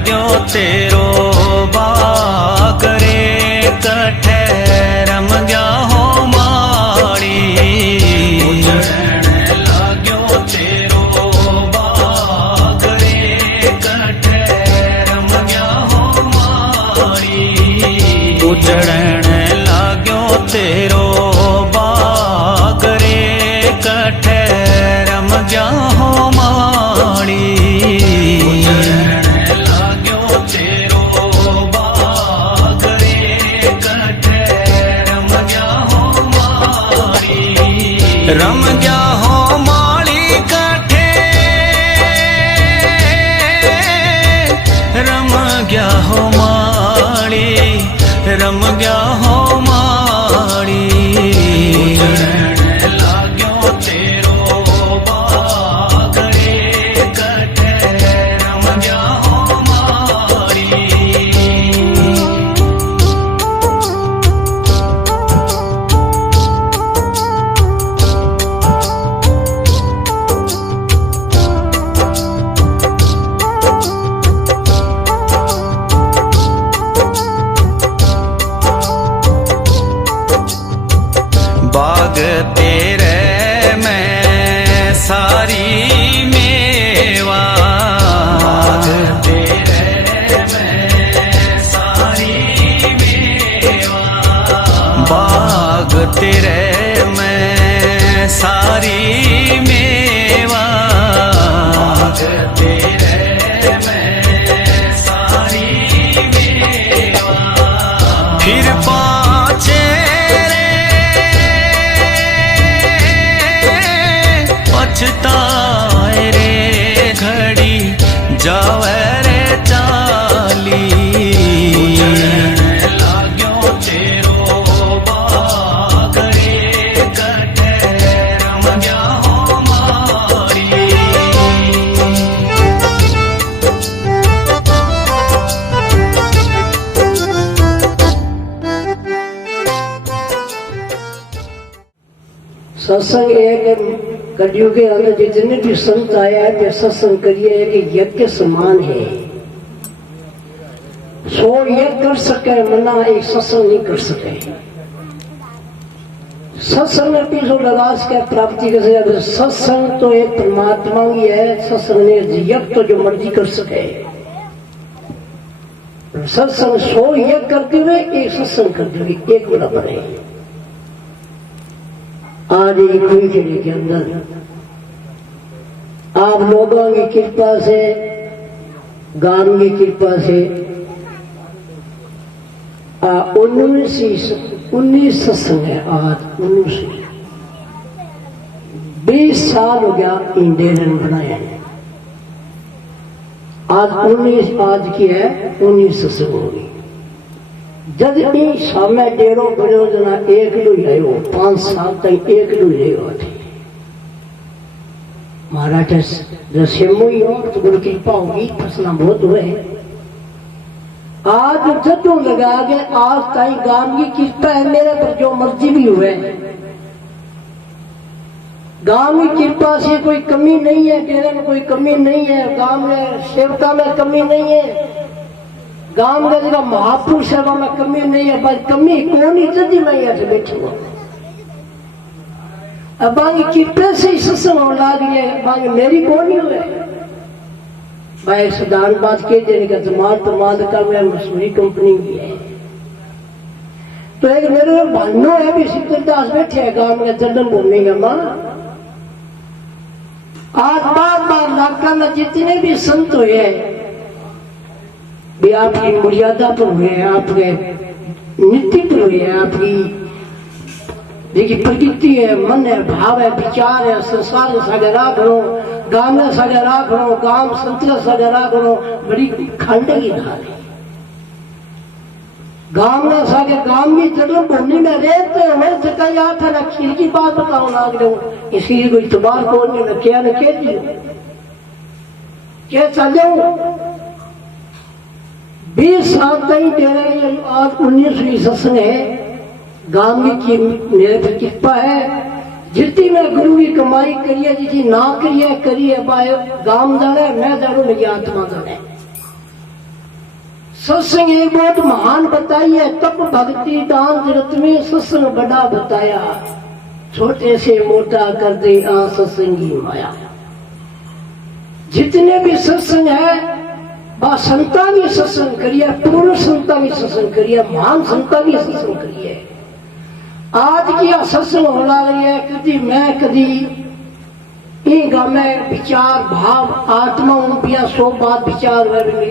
लाग्यो तेरो बाग रे कठे रम गया हो माड़ी। उजड़न लाग्यो तेरो बाग रे कठे रम गया हो माड़ी। उजड़न लाग्यो तेरो बाग रे कठे रम गया हो माड़ी। रम गया हो माड़ी कठे रम गया हो माड़ी। रम गया हो माड़ी। उजड़न लाग्यो तेरो बाग रे कठे रम गया हो माड़ी। बाग तेरे में सारी मेवा। बाग तेरे में सारी मेवा। बाग तेरे में सारी मेवा। बाग तेरे में सारी मेवा। फिर पाछे पछताए रे घड़ी जावे रे चाली। उजड़न लाग्यो तेरो बाग रे कठे रम गया हो माड़ी। सत्संग एक कलयुग के अंदर जितने भी संत आया है वे सत्संग करिए कि यज्ञ समान है। 100 यज्ञ कर सके मना एक सत्संग नहीं कर सके। सत्संग में पीछे लगा के प्राप्ति कर सके। सत्संग तो एक परमात्मा ही है। सत्संग ने यज्ञ तो जो मर्जी कर सके। सत्संग 100 यज्ञ करते हुए एक सत्संग करते हुए एक बराबर है। आज एक खेड़े के अंदर आप लोगों की कृपा से गांव की कृपा से 19 सत्संग है। आज 20 साल हो गया इंडेरन बनाया है। आज 19 आज की है 19 सत्संग होगी। जब सामने डेरो बड़ो जना एक लो रहो 5 साल तक एक लो रहो महाराज सेमो ही हो तो गुरु कृपा होगी। फसला बहुत हुए आज जदों लगा के आज ताई गांव की कृपा है मेरे पर जो मर्जी भी हुए। गांव की कृपा से कोई कमी नहीं है। डेरे में कोई कमी नहीं है। गांव में सेवका में कमी नहीं है। गांव में जगह महापुरुष सेवा में कमी नहीं है। पर कमी कौन ही जल्दी मैं यहाँ से बैठी हूँ। अब बाकी कृपा से ही सत्संग होने लग गए। बाकी मेरी कौन ही हुए। भाई साधारण बात कह देने का जमाल का मैं मसूरी कंपनी की है। तो एक मेरे भानो है भी सिद्धदास बैठे है गांव में जन्मभूमि का माँ। आज बार लाका में जितने भी संत हुए भी आपकी मर्यादा पर हुए, आपके नीति पर हुए, आपकी देखिए प्रकृति है, मन है, भाव है, विचार है, संसार सागे राखो, गांव में सागे राखो, गांव संत सागे राखो, बड़ी खंड की धार है। गांव में सागे गांव की जन्मभूमि में रहते हो सका यहाँ था ना खीर की बात बताओ लाग रहे हो। इसकी कोई इतबार कौन नहीं रखे न कह दियो क्या चलो 20 साल तक तेरे आज 19वीं सत्संग है। गांव की मेरे पर कृपा है। जितनी मैं गुरु की कमाई करिए जितनी ना करिए गांव जाने मैं जाड़ू मेरी आत्मा जाने। सत्संग एक बहुत महान बताई है, तप भक्ति दान जगत में सत्संग बड़ा बताया, छोटे से मोटा कर दे आ सत्संगी माया। जितने भी सत्संग है वह संता भी सत्संग करिए, पूर्ण संता भी सत्संग करिए, महान संता भी सत्संग करिए। आज की सत्संग होना रही है, कभी मैं कभी गा में विचार भाव आत्मा हूँ, बिया 100 बात विचार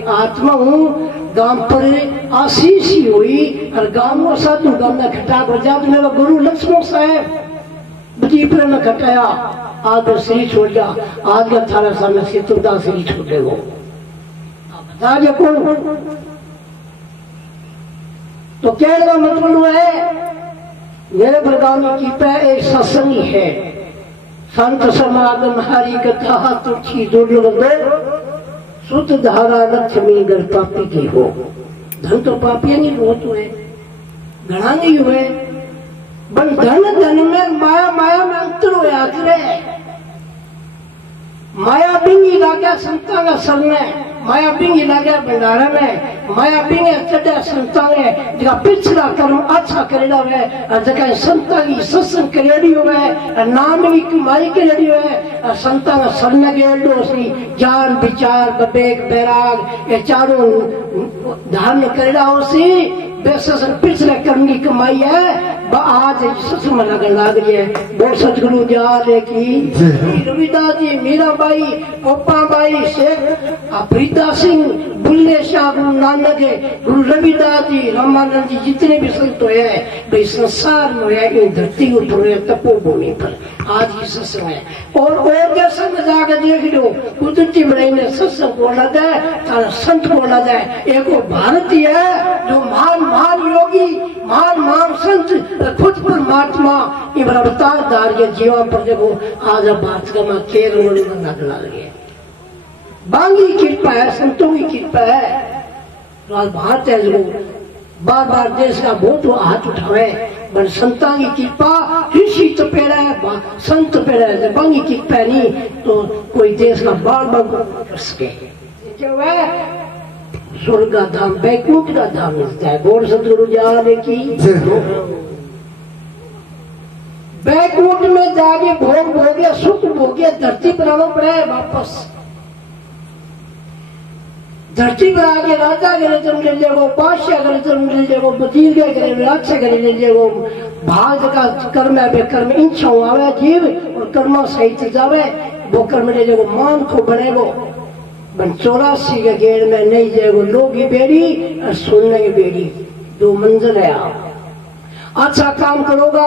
आत्मा हूँ। गांव पर आशीष ही हुई और गांव में साधु गांव में खटा हो जा, तो मेरा गुरु लक्ष्मण साहब बजीपुर में खटाया, आज श्री छोड़ गया, आज का 18 साल में से तुमदा श्री छोड़े वो बता कौन। तो कहने का मतलब है मेरे प्रकार की पे एक सत्संग है, संत समागम हरि कथा तुझी दुर्लभ शुद्ध धारा लक्ष्मी घर पापी की हो। धन तो पापी नहीं बहुत हुए, घना नहीं हुए, बन धन धन में माया माया में अंतर होया करे। माया बिंगी लागे संता का सर में, माया बिंगी लागे भंडारा में, माया बिंगे चढ़े संता ने जगह पिछड़ा कर्म अच्छा करेला हुए, जगह संता की सत्संग करेली हुए, नाम की कमाई करेली हुए, संता का सर में गेलो सी ज्ञान विचार विवेक वैराग ये चारों धारण करेला हो सी बेससन पिछले कर्म की कमाई है। आज सत्संग लगन लाग रही है। बोल सतगुरु जाले की। रविदास जी, मीराबाई, ओपाबाई, शेख अफरीदा सिंह, बुल्ले शाह, गुरु नानक, गुरु रविदास जी, रामानंद जी, जितने भी संत हुए भाई संसार में है, इन धरती ऊपर हुए तपोभूमि पर आज ही सत्संग है। और जैसे में जाकर देख लो कुदरती बनाई ने सत्संग बोला जाए, तारा संत बोला जाए, एक वो भारतीय है जो महान महान योगी महान महान संत खुद परमात्मा इन अवतार दार के जीवन पर देखो आज भारत का मां केरल में लगना लगे। बांगी कृपा है, संतों की कृपा है। तो आज भारत है जो बार बार देश का बहुत हाथ उठावे, पर संतां की कृपा ऋषि तो पेड़ा है, संत पेड़ा है, बांगी कृपा नहीं तो कोई देश का बार बार कर सके। क्या है स्वर्ग का धाम बैकुंठ का धाम मिलता है। गौर सतगुरु जाने की बैकुंठ में जाके भोग भोगे सुख भोगे, धरती पर आना पड़ा है वापस। धरती पर आके राजा करे जन्म ले लेगो, बादशाह करे जन्म ले लेगो, वजीर के करे राजा करे ले लेगो। भाग का कर्म है, कर्म इच्छा आवे जीव और कर्म सहित जावे, वो कर्म ले लेगो मान को बनेगो। 84 के गेड़ में नहीं जाएगो, लोग की बेड़ी और सुनने की बेड़ी, 2 मंजिल है। आप अच्छा काम करोगा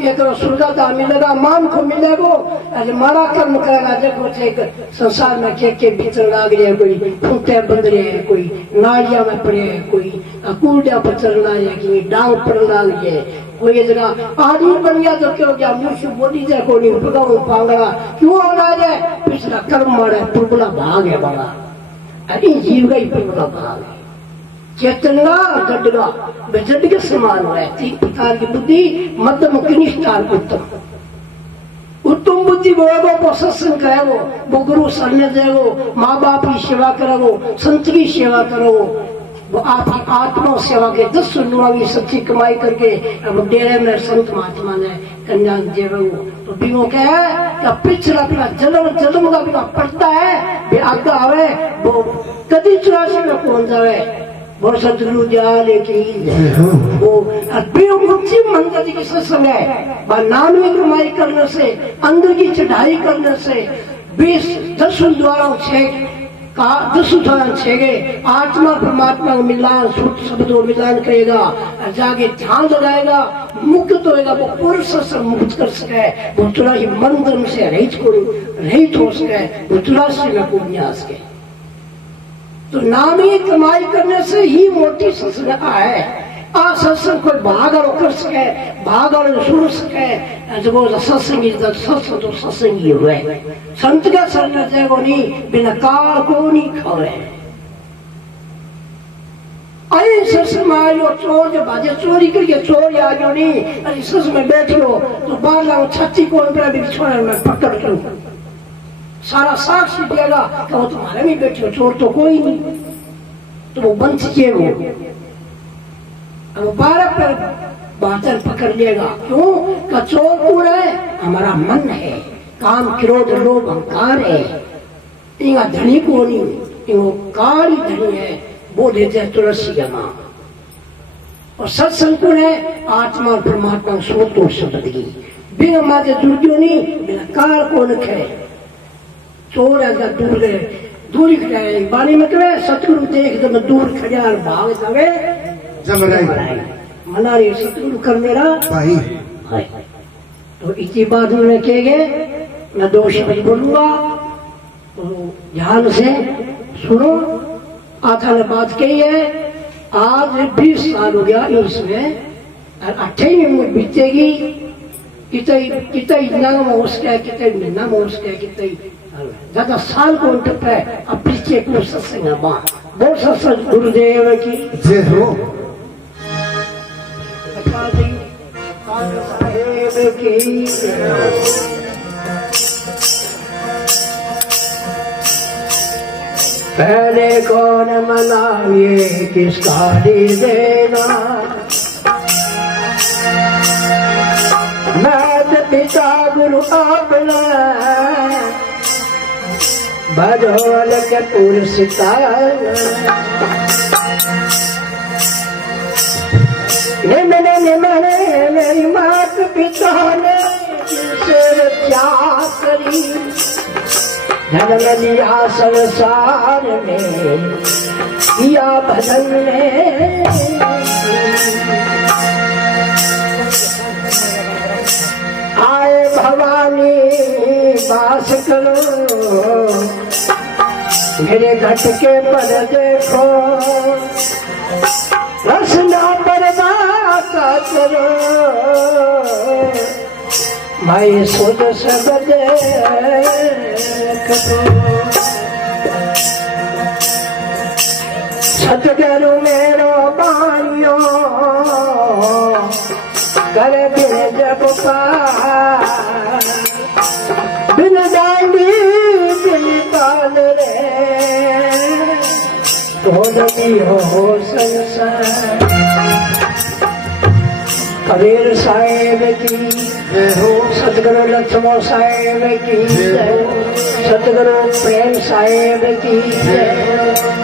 एक स्वर्गता मिलेगा, मान को मिलेगो, अरे मारा कर्म करेगा। देखो एक संसार में के भीतर लाग रहे हैं, कोई फूटे बंद रहे हैं, कोई नालिया में पड़े हैं, कोई कूड़ा पर चल रहा है, कि डांग पर लाग है, कोई जगह आदमी बन गया तो क्या हो गया, मुझे बोली जाए कोई नहीं भगाऊ पांगड़ा क्यों होना जाए, पिछला कर्म मारे पुरबला भाग है बड़ा। अरे जीव का ही पुरबला भाग है, चेतना गड्ढा बेजड के समान है। 3 प्रकार की बुद्धि, मध्यम कनिष्ठ उत्तम। उत्तम बुद्धि वो सत्संग करेगो, वो गुरु सरने देगो, माँ बाप की सेवा करेगो, संत की सेवा करोगो, वो आपकी आत्मा सेवा के 10 सुनुआ की सच्ची कमाई करके अब डेरे में संत महात्मा ने कन्या देवो। तो बिगो क्या है पिछला अपना जन्म जन्म का बिना पड़ता है, बे आगा आवे वो कदी 84 में कौन जावे। वो सतगुरु जाले की वो मुक्ति मंदिर की सत्संग है। नाम में कमाई करने से, अंदर की चढ़ाई करने से 10 द्वारा का 10 द्वारा छेगे आत्मा परमात्मा का मिलान शुद्ध शब्दों मिलान करेगा, जाके ध्यान लगाएगा, मुक्त होएगा, वो पूर्ण सत्संग मुक्त कर सके, वो 84 मंदिर से रहित हो सके, वो 84 में पुण्यास के। तो नाम ही कमाई करने से ही मोटी सत्संग है। आ सत्संग कोई भाग और कर सके, भाग और सुन सके, जब वो सत्संग सत्संग तो सत्संग ही हुए। संत का शरण जाएगो नहीं, बिना काल को नहीं खावे। आई सत्संग में आयो चोर जो बाजे चोरी करके चोर आ गयो नहीं, अरे सत्संग में बैठो तो बाहर लाओ छत्ती कौन पड़ा भी छोड़ मैं पकड़ करूं, सारा साक्षी देगा कि वो तुम्हारे में बैठे हो, चोर तो कोई नहीं। तो वो बंश के वो अब 12 पर बातर पकड़ लेगा। क्यों? कचोर कौन है? हमारा मन है, काम क्रोध लोभ अहंकार है। इनका धनी को नहीं, इनको कारी धनी है, वो देते हैं तुलसी का नाम। और सत्संग कौन है? आत्मा और परमात्मा सोतो शब्द की बिना माते दुर्ग्यो नहीं, बिना कार को नखे चोर है दूर गए दूरी खड़े बानी में कहे सतगुरु देख जब दूर खड़े और भाग जावे जमराई मनारी सतगुरु कर मेरा भाई। तो इसी बात में कहेंगे, मैं 2 शब्द बोलूंगा तो ध्यान से सुनो। आथा ने बात कही है, आज 20 साल हो गया इसमें, 28 में बीतेगी। कितने नाम हो उसके, कितने नाम हो उसके, कितने ज्यादा साल को उठता है। अब पीछे को सत्संग बहुत सत्संग गुरुदेव की जय हो, साहेब की पहले कौन मनाए किसका देना, मैं पिता गुरु अपना भजोल के पुरस्ता निमने निमने मेरी मात पिता ने जिनसे रक्षा करी, जन्म लिया संसार में किया भजन में। आए भवानी बास करो, मेरे घट के पर देखो, रसना बर्बाद करो, भाई सुध सब देखो। सतगुरु मेरो बाणियो कर बिन जब पार, बिन डांडी बिन पाल रे ढोलकी हो संसार। कबीर साहेब की जय हो, सतगुरु लक्ष्मण साहेब की जय हो, सतगुरु प्रेम साहेब की जय हो।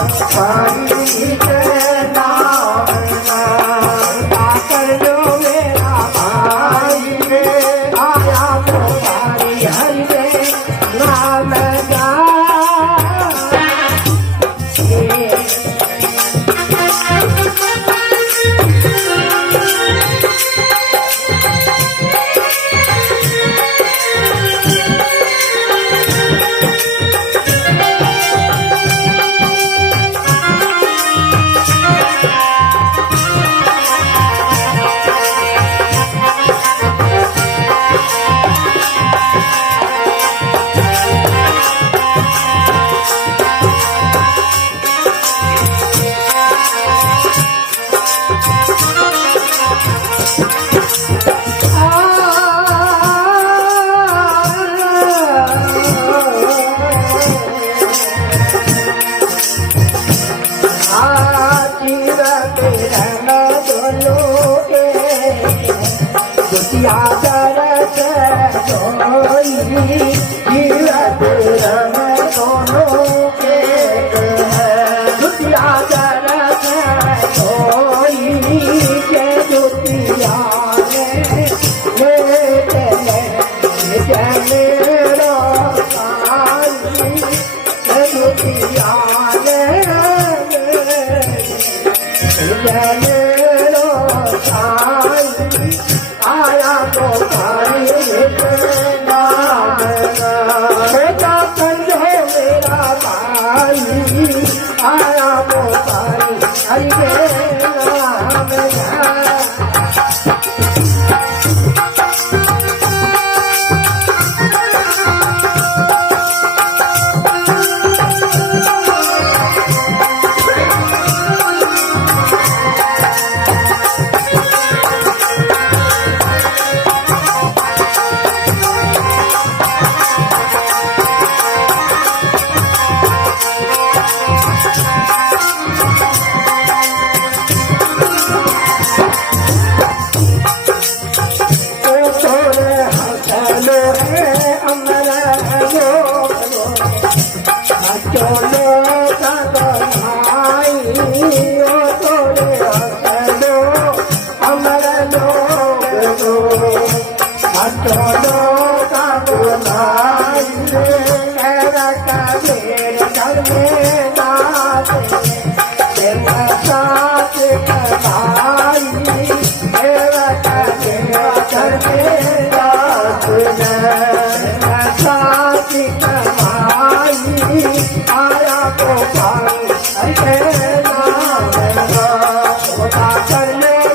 पारी के नाम कर लो मेरा भाई रे आया पुकारी हरि रे नाम गा आया तो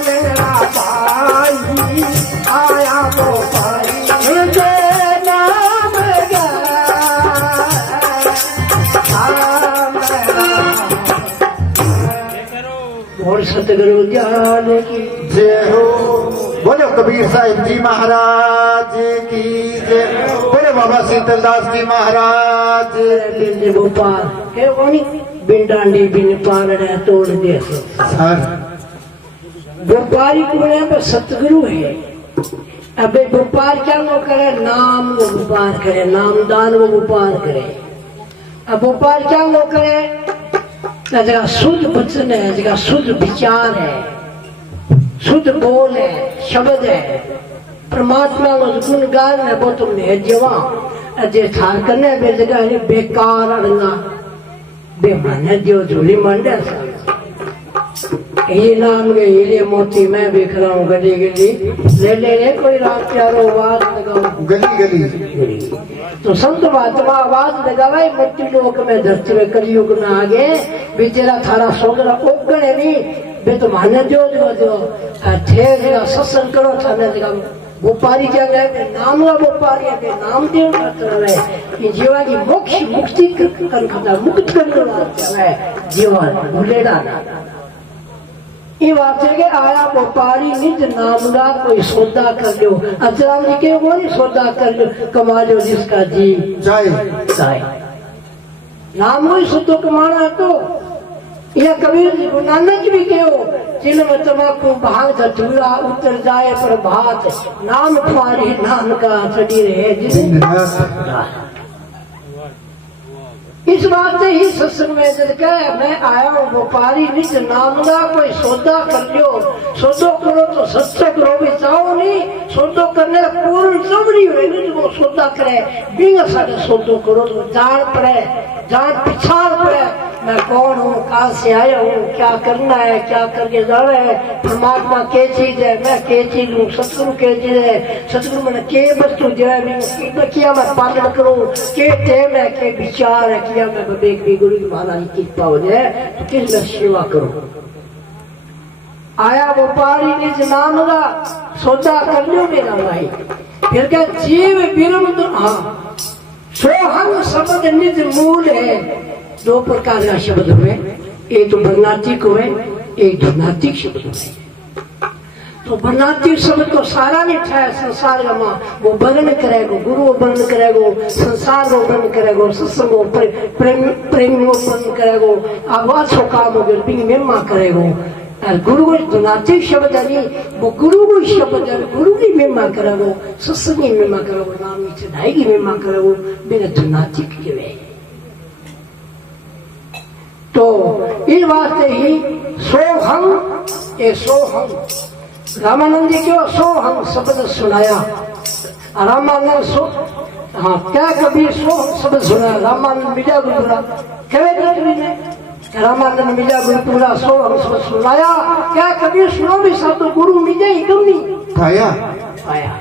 मेरा भाई आया वो भाई हरि और सतगुरु ज्ञान की जय हो। बोलो कबीर साहिब जी महाराज की जय। बोलो बाबा शीतलदास जी महाराज। बिंद गोपाल के कोनी बिंडांडी बिन पालड़ा तोड़ दे सर व्यापारी कुड़े पे सतगुरु है। अबे व्यापार क्या वो करे, नाम वो व्यापार करे, नामदान वो व्यापार करे। अब व्यापार क्या वो करे, जगह शुद्ध वचन है, जगह शुद्ध विचार है, शुद्ध बोल है, शब्द है, परमात्मा को गुणगान है। वो तुम जवा अजय थार करने बे जगह बेकार अड़ना बेमाने जो झूली मंडे ये नाम के हीरे मोती मैं देख रहा हूँ गली गली ले ले कोई रात चारों आवाज लगाओ गली गली। तो संत महात्मा आवाज लगावे मृत्यु लोक में धरती में कलयुग में आगे बेचारा थारा सोगरा ओगणे नहीं बे तो माने जो थे जगह सत्संग करो थाने जगह व्यापारी क्या गए नाम का व्यापारी है नाम देव करते जीवा की मोक्ष मुक्ति कर खाता मुक्त करने जीवन भूलेगा ना। ये बात है कि आया व्यापारी निज नाम का कोई सौदा कर लो अचरा लिखे वो नहीं सौदा कर लो कमा लो जिसका जी जय जाए नाम ही शुद्ध कमाना है। तो यह कबीर जी गुरु नानक भी कहो जिन में तमाकू भाग धतूरा उतर जाए पर भात नाम तुम्हारी नाम का चढ़ी रहे जिस इस बात से ही सत्संग में जब कहे मैं आया हूँ व्यापारी निज नाम का कोई सौदा कर लियो, सौदो करो तो सच्चा करो भी चाहो नहीं, सौदो करने पूर्ण जबरी हुए नहीं वो सौदा करे बिना साढ़े सौदो करो तो जान पड़े, जान पिछाड़ पड़े मैं कौन हूँ, कहाँ से आया हूँ, क्या करना है, क्या करके जाना है, परमात्मा के चीज है, मैं के चीज हूँ, सतगुरु के चीज है, सतगुरु मैंने के वस्तु जो है किया मैं पालन करूँ, के टेम है, के विचार है, किया मैं विवेक भी गुरु की महाराज की कृपा हो जाए तो किस मैं सेवा करूँ। आया व्यापारी निज नाम का सौदा कर लियो मेरा भाई, फिर क्या जीव बिरम हाँ सोहम शब्द निज मूल है। दो प्रकार का शब्द हुए, एक तो वर्णातीक हुए, एक ध्वनातीक शब्द हुए। तो वर्णातीक शब्द को सारा नहीं उठाया संसार का माँ वो वर्णन करेगो, गुरु वर्णन करेगो, संसार को वर्णन करेगो, सत्संग को प्रेम को वर्णन करेगो, आवाज को काम हो गए महिमा करेगो। और गुरु को ध्वनातीक शब्द है वो गुरु को शब्द है, गुरु की महिमा करेगो, सत्संग की महिमा करेगो, नाम की चढ़ाई की महिमा करेगो, बिना ध्वनातीक के वे। तो इस वास्ते ही सोहम ये सोहम रामानंद जी क्यों सोहम शब्द सुनाया, रामानंद सो हाँ क्या कभी सोहम शब्द सुनाया, रामानंद मिजा गुरुपुरा रामानंद मिजा गुरुपुरा सोहम शब्द सुनाया, क्या कभी सुनो भी सब तो गुरु मिजा ही क्यों नहीं आया आया।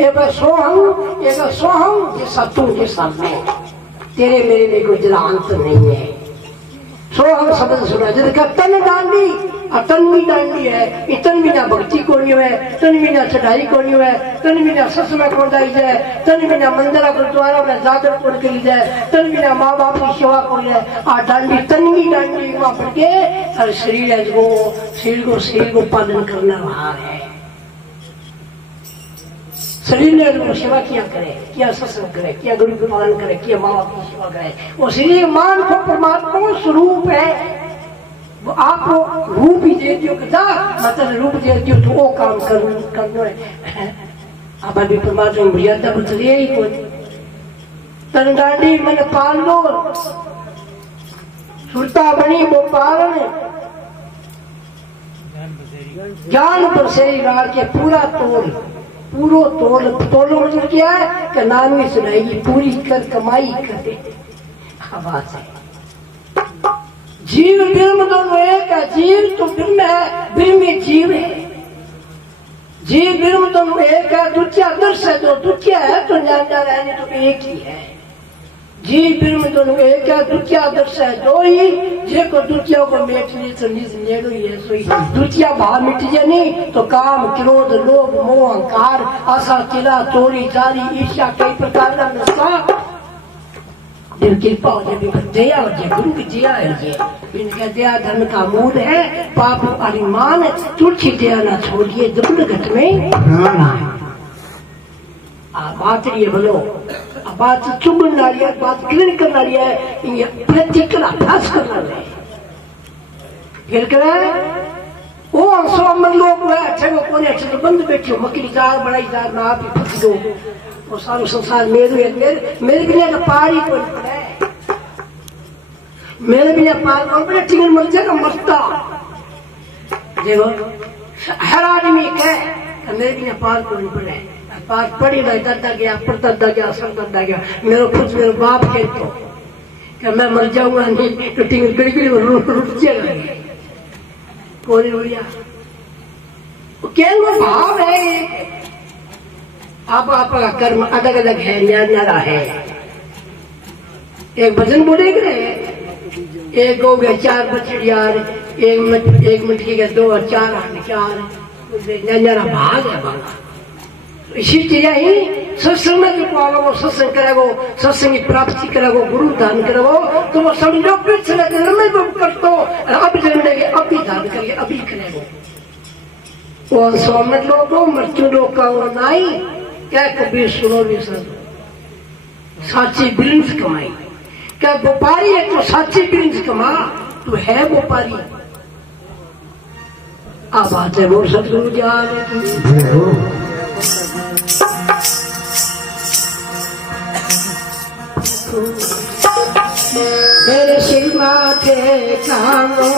एक सोहम एक सोहम जैसा तू जैसा मैं, तेरे मेरे में कोई जरा अंतर नहीं है। सोहम शब्द सुना जिसका तन डांडी तन भी डांडी है, इतन बिना भक्ति को नहीं है, तन बिना चढ़ाई को नहीं है, तन बिना सस में को जाई जाए, तन बिना मंदिर गुरुद्वारा में जाकर को निकल जाए, तन बिना माँ बाप की सेवा को जाए। आ डांडी तन की डांडी वहां पड़ के और शरीर है जो शरीर को पालन करना वहां है। शरीर ने सेवा किया करे, किया सत्संग करे, किया गुरु का पालन करे, किया माँ बाप की सेवा करे, वो शरीर मान को परमात्मा स्वरूप है। वो आपको रूप ही दे दियो कदा मतलब रूप दे दियो तो वो काम करना है। अब अभी परमात्मा मर्यादा बदलिए ही कोई तन डांडी मन पाल लो, सुरता बनी वो पालन ज्ञान बसेरी रार के पूरा पूरो तोलो मतलब क्या है कि नामी सुनाएगी पूरी कर कमाई कर दे। आवाज है जीव ब्रह्म दोनों एक है, जीव तो ब्रह्म है, ब्रह्म जीव है। जीव ब्रह्म दोनों एक है, दूसरा दर्श है, जो दूसरा है तो जान रहने तो एक ही है। जीव ब्रह्म दोनों एक है, दूसरा दर्श है दो ही, जे को दूसरा को मेटने तो निज नेड़ो ही है सोई। दूसरा भाव मिट जाए नहीं तो काम क्रोध लोभ मोह अहंकार आशा चिरा चोरी जारी ईर्ष्या कई प्रकार का नशा दिन कृपा हो जाए, दया हो जाए, गुरु की दया हो जाए। इनका दया धर्म का मूल है, पाप अभिमान तुलसी दया ना छोड़िए जबल घट में बात ये बोलो बात चुगन वाली है, बात ग्रहण करने वाली है, ये प्रैक्टिकल अभ्यास करना है। फिर करे वो सो अमन लोग अच्छे वो कोने अच्छे तो बंद बैठे मकड़ी जार बड़ाई जार ना आप फंस दो वो सारा संसार मेरे बिना का पार ही कोई पड़े, मेरे बिना पार कौन पड़े टिकट मर जाएगा मरता। देखो हर आदमी कहे मेरे बिना पार कौन पड़े, पार पड़ी रहा दादा गया परदादा गया सरदादा गया, मेरे खुद मेरे बाप के तो मैं मर जाऊंगा नहीं तो टिकट गड़ी रुक जाएगा कोई बढ़िया केवल भाव है। आप आपका कर्म अलग अलग है, न्यारा है। एक भजन बोले गए एक हो गए 4 बछड़ियार, एक मटकी के 2 और 4 न्यारा भाग है बाबा। इसी तरह ही सत्संग में जो पाओ सत्संग करेगो, सत्संग की प्राप्ति करेगो, गुरु दान करेगो तो वो समझो पिछले जन्म में तुम कर दो, अब जन्म लेंगे अब भी दान करेंगे अभी करेगो। वो स्वामत लोगों मृत्यु लोग का वो नाई क्या कबीर सुनो भी सर साची बिलिंस कमाई, क्या व्यापारी है तो साची बिलिंस कमा तो है व्यापारी। अब आते वो सतगुरु जा रहे के कामो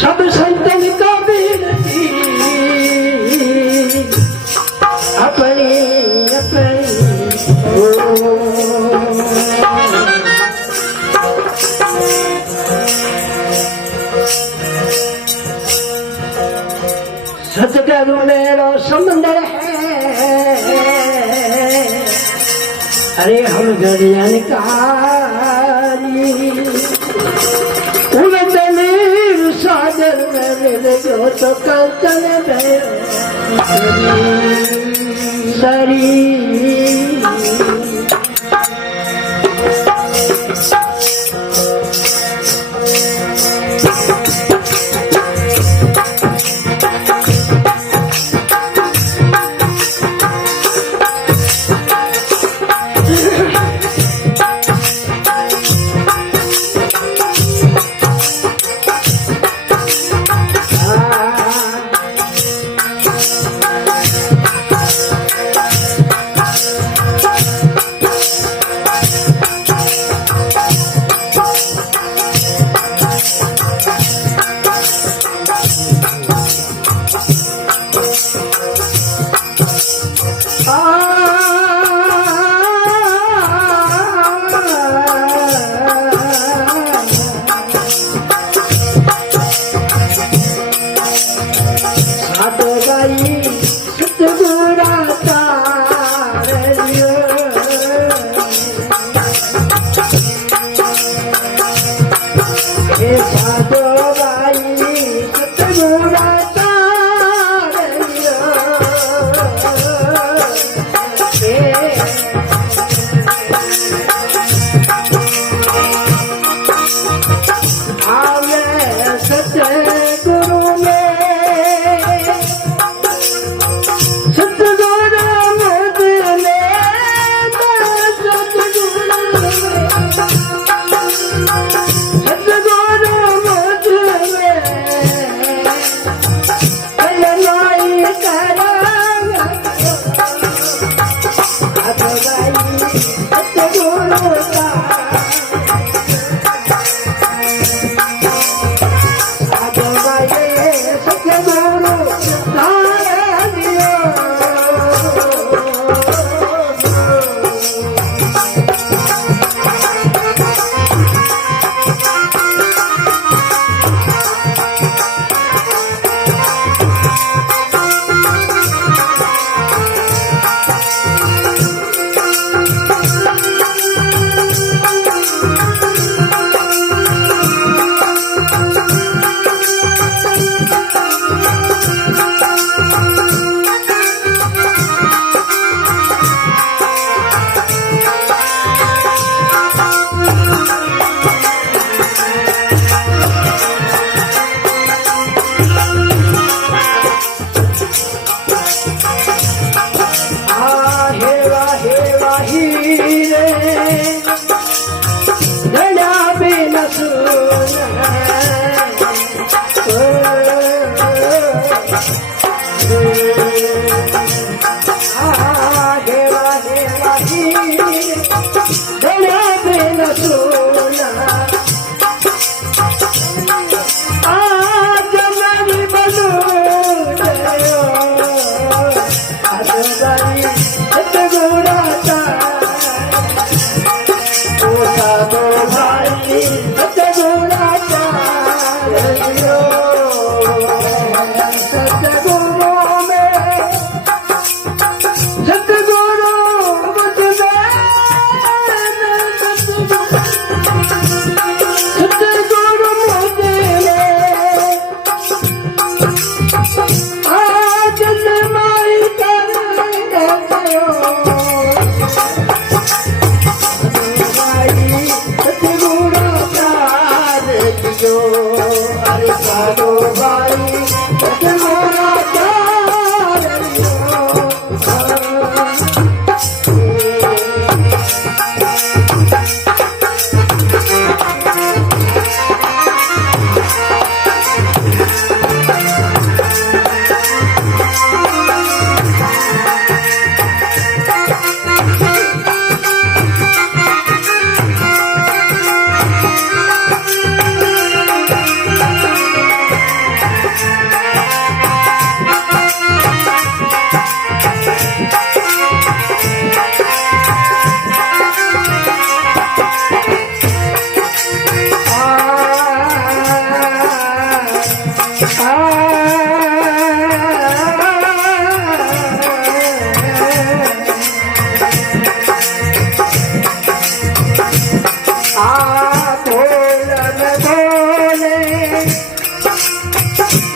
सब संतन का बिनती अपनी अपनी सतगुरु मेरो समंदर है अरे हम गरियन कहानी उड़ने सागर में मिल गयो तो कंचन सरी सतगुरु में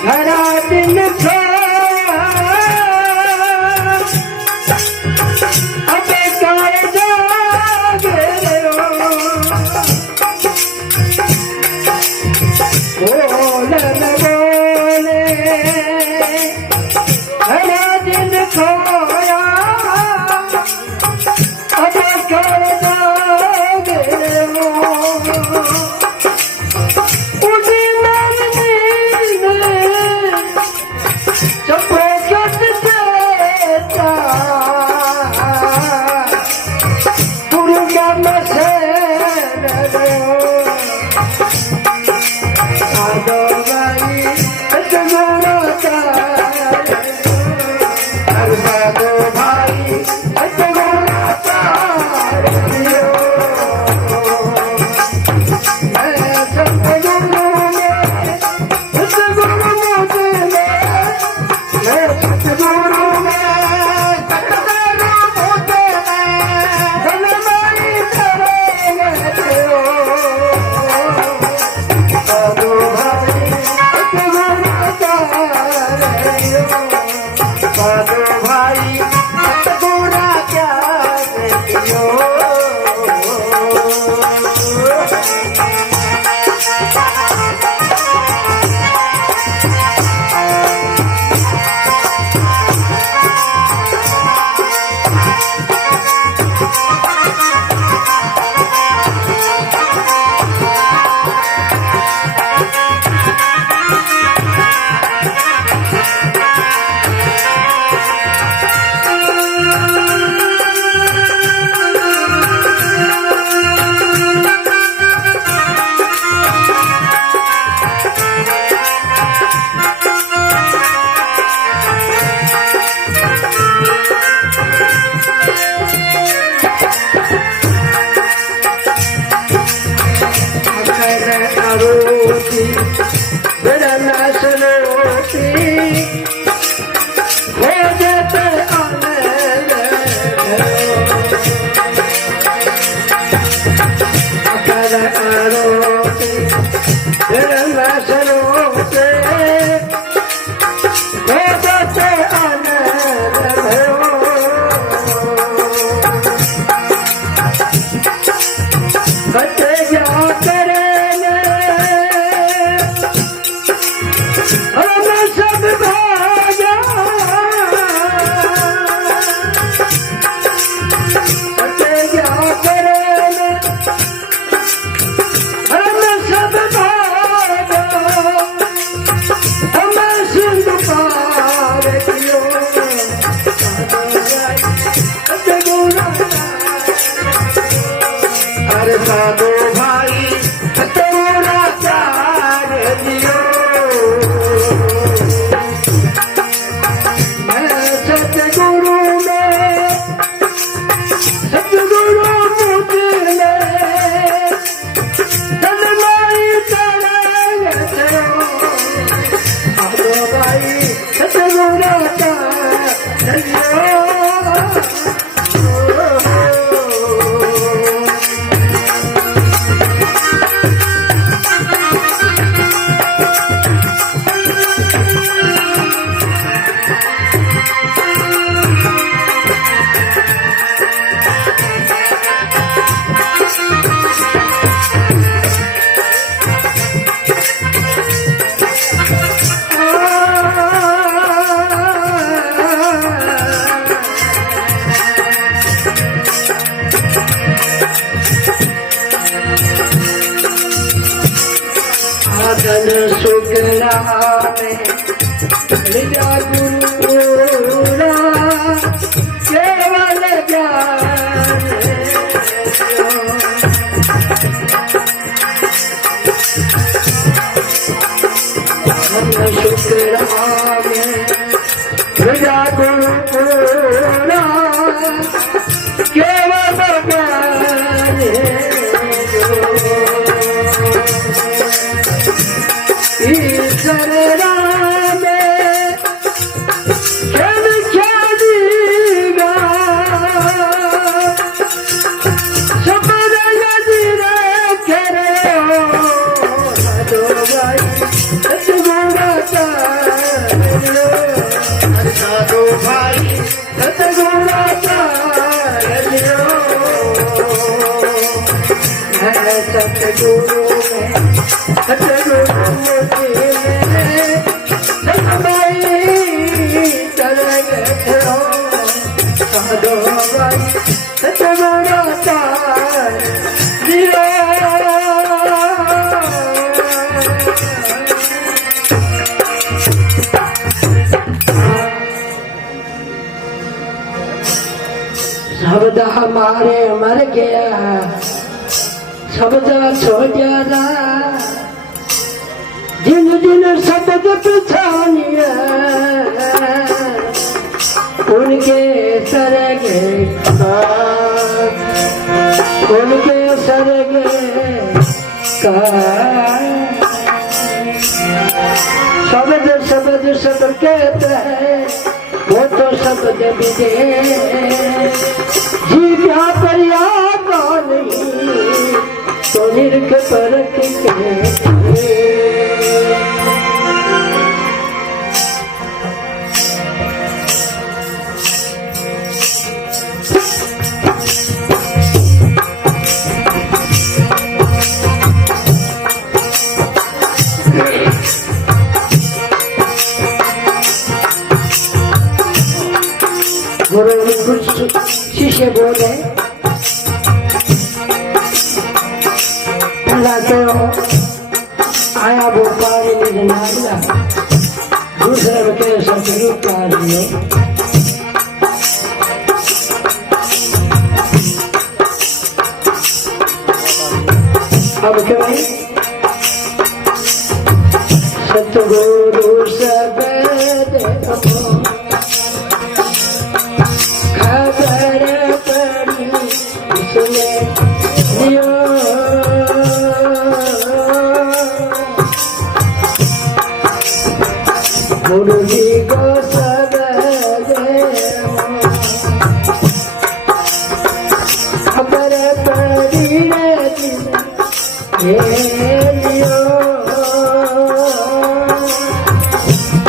घरा दिन सतगुरु तारियो अरे साधु भाई सतगुरु तारियो है सतगुरु में सतगुरु में सतगुरु तरंग खड़ो साधु भाई सतगुरु तारियो शब्द हमारे मर गया शब्द छोड़ा जिन जिन शब्द पिछानिया उनके सरगे उनके सरगे का शब्द शब्द सब कहते हैं वो तो शब्द विदे जी क्या परिया नहीं तो निरख परख के गुरु कुछ शिष्य बोले पहला तो आया भोपाल निजनारिया दूसरे के सतगुरु कार्य अब क्या भाई सतगुरु सब गुरु जी को सब खबर पड़ी लियो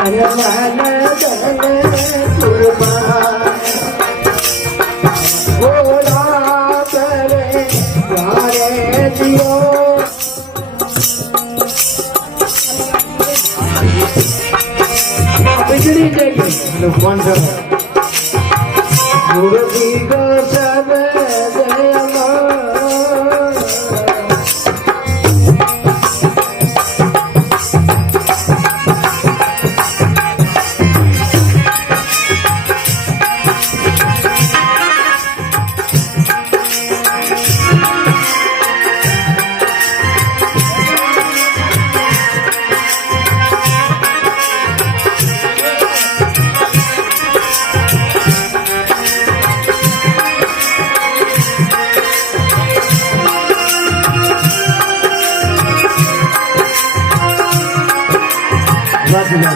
अनुमान बोला करे द्वारे दियो बिजली देगी गुरु जी को सब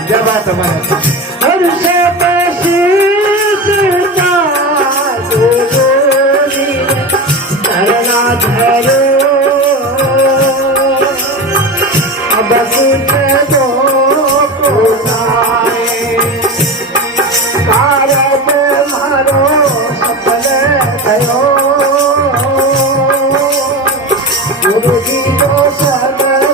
क्या बात हमारे हर से धरना धरो अब कुछ दो कारब मारो सफल भयो गुरु जी को सफल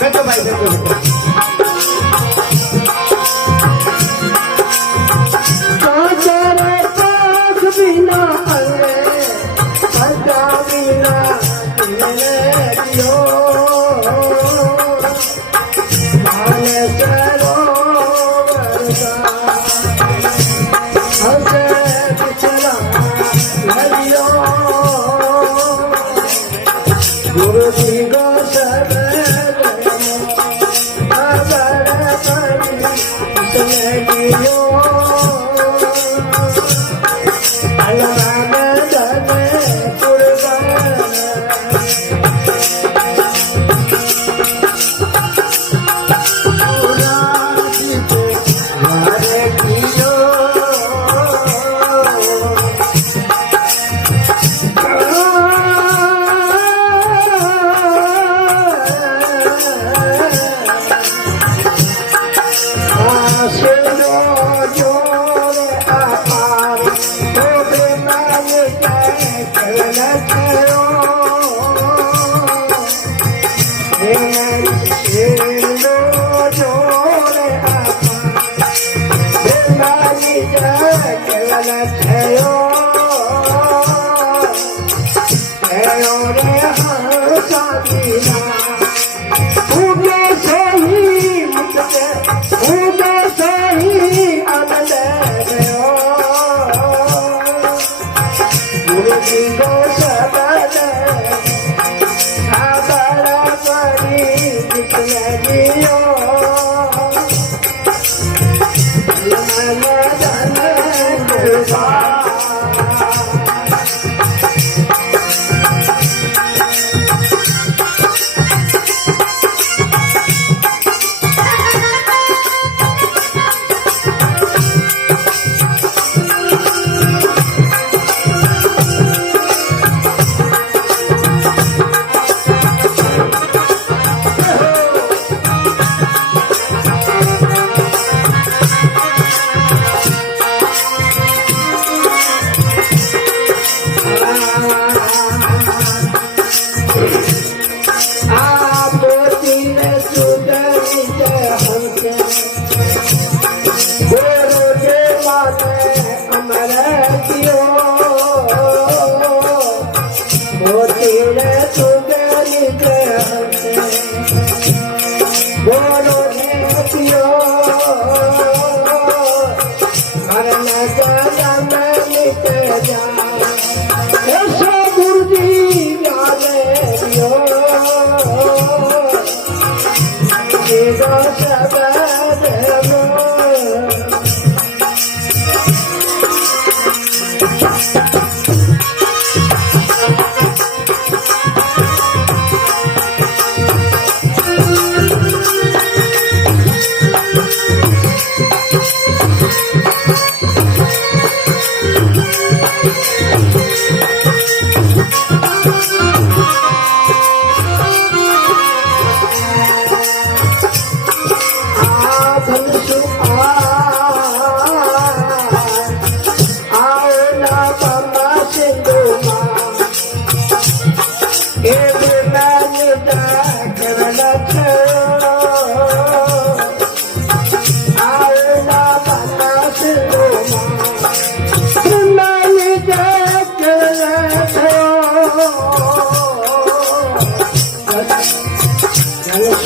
बैठो भाई बैठो बिना बिना गुरु जी को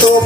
So